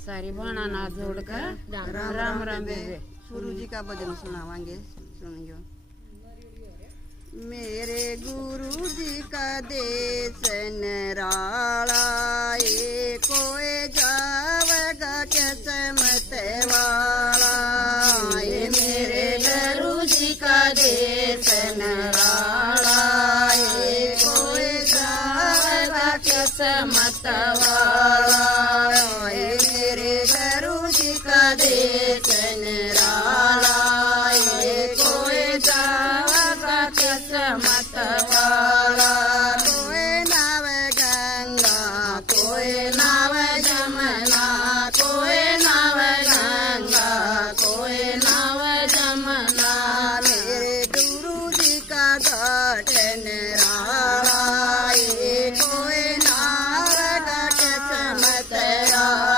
सारी बहना ना जोड़कर राम राम बेबे। गुरु जी का भजन सुनावांगे, सुनियो। मेरे गुरु जी का देश निराला, ये कोई जावेगा किस्मत वाला। ये मेरे गुरु जी का देश निराला, ये कोई जावेगा किस्मत वाला।